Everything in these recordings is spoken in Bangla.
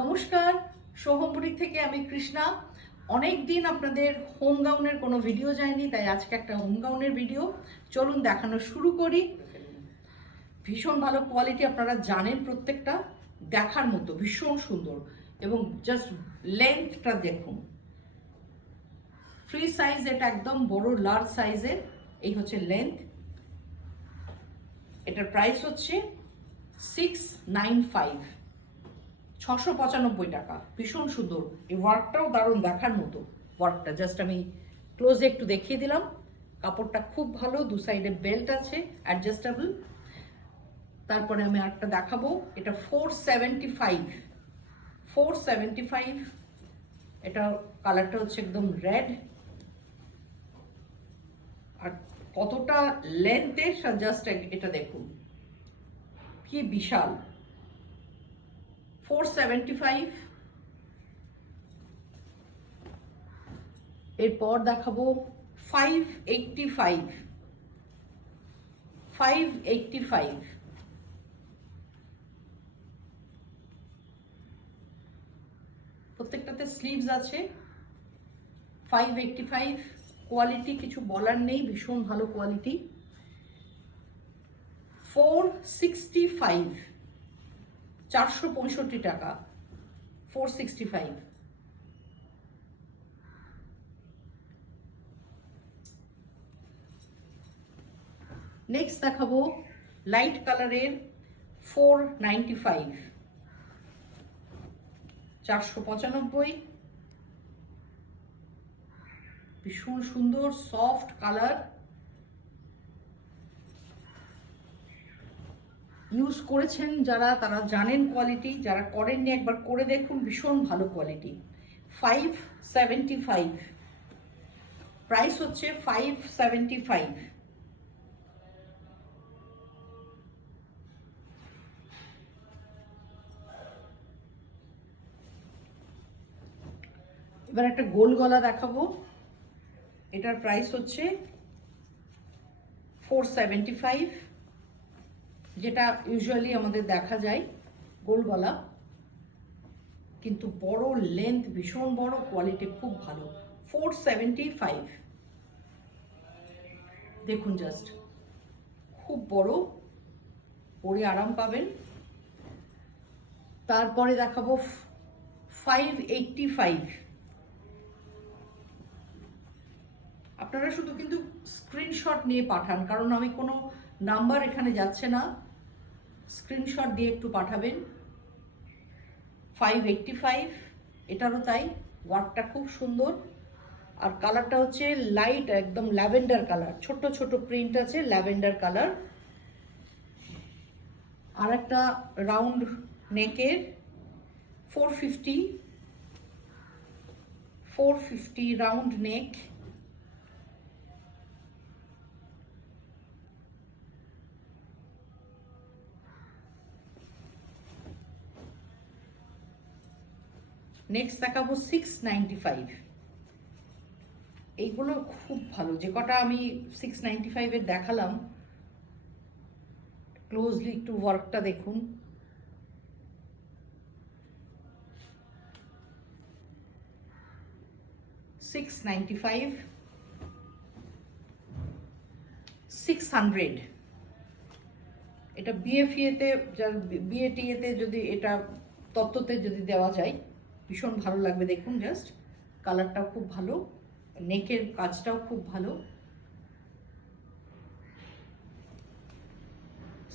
নমস্কার, সোহম বুটিক থেকে আমি কৃষ্ণা। অনেক দিন আপনাদের হোম গাউনের কোনো ভিডিও যায়নি, তাই আজকে একটা হোম গাউনের ভিডিও। চলুন দেখানো শুরু করি। ভীষণ ভালো কোয়ালিটি, আপনারা জানেন, প্রত্যেকটা দেখার মতো ভীষণ সুন্দর। এবং জাস্ট লেন্থটা দেখুন, ফ্রি সাইজ, এটা একদম বড় লার্জ সাইজের। এই হচ্ছে লেন্থ। এটার প্রাইস হচ্ছে 695, 695 টাকা। ভীষণ সুন্দর, এই ওয়ার্কটাও দারুণ, দেখার মতো ওয়ার্কটা। জাস্ট আমি ক্লোজে একটু দেখিয়ে দিলাম। কাপড়টা খুব ভালো, দু সাইডে বেল্ট আছে অ্যাডজাস্টেবল। তারপরে আমি আরেকটা দেখাবো, এটা 475, 475। এটা কালারটা হচ্ছে একদম রেড। আর কতটা লেন্থে, জাস্ট এটা দেখুন কি বিশাল। 475। এরপর দেখাবো 585, 585। প্রত্যেকটাতে স্লিভস আছে। 585 কোয়ালিটি কিছু বলার নেই, ভীষণ ভালো কোয়ালিটি। 465, 465 টাকা, 465। নেক্সট দেখাবো লাইট কালারের 495, 495। ভীষণ সুন্দর সফট কালার। ইউজ করেছেন যারা, তারা জানেন কোয়ালিটি, যারা করেননি একবার করে দেখুন, ভীষণ ভালো কোয়ালিটি। 575, প্রাইস হচ্ছে 575। এবার একটা গোল গলা দেখাবো, এটার প্রাইস হচ্ছে 475, যেটা ইউজুয়ালি আমাদের দেখা যায় গোল গলা, কিন্তু বড় লেন্থ, ভীষণ বড়, কোয়ালিটি খুব ভালো। 475 দেখুন, জাস্ট খুব বড়, পরে আরাম পাবেন। তারপরে দেখাবো 585। আপনারা শুধু কিন্তু স্ক্রিনশট নিয়ে পাঠান, কারণ আমি কোনো নাম্বার এখানে যাচ্ছে না, স্ক্রিনশট দিয়ে একটু পাঠাবেন। 585, এটারও তাই, ওয়ার্কটা খুব সুন্দর। আর কালারটা হচ্ছে লাইট একদম ল্যাভেন্ডার কালার, ছোট ছোট প্রিন্ট আছে, ল্যাভেন্ডার কালার। আর একটা রাউন্ড নেকের 450, 450 রাউন্ড নেক। নেক্সট দেখাবো 695। এইগুলো খুব ভালো, যে কটা আমি 695 দেখালাম, ক্লোজলি একটু ওয়ার্কটা দেখুন। $695, 600। এটা বিয়ে ফিয়েতে, বিয়ে টিয়েতে যদি এটা তত্ত্বতে যদি দেওয়া যায়, ভীষণ ভালো লাগবে। দেখুন জাস্ট কালারটাও খুব ভালো, নেকের কাজটাও খুব ভালো।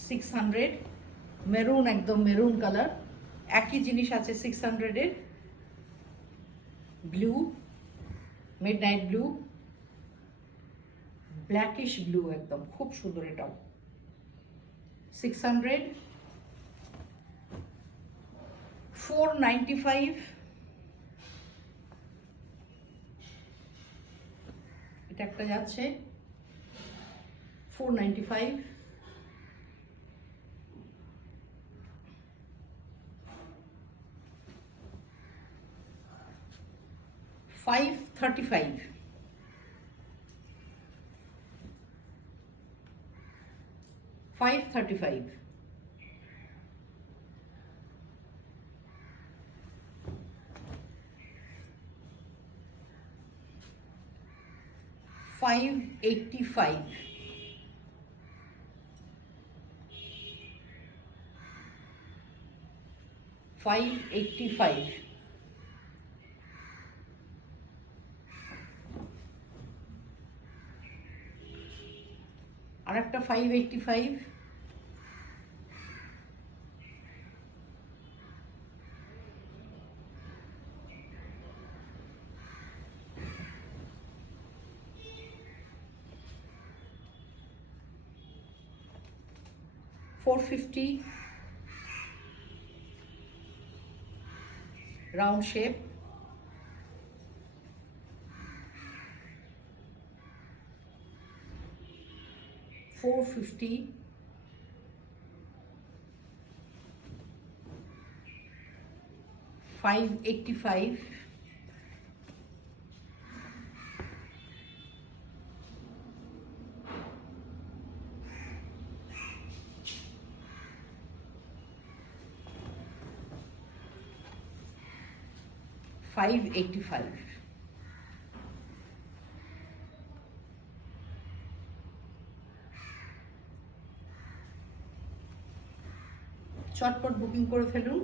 600, মেরুন, একদম মেরুন কালার। একই জিনিস আছে 600-এর, blue, midnight blue, blackish blue, একদম খুব সুন্দর এটাও। 600, 495। এটা একটা যাচ্ছে 495। 535, 535। 585, 585, আর একটা 585, 450, round shape, 450, 585, 585, চটপট বুকিং করে ফেলুন।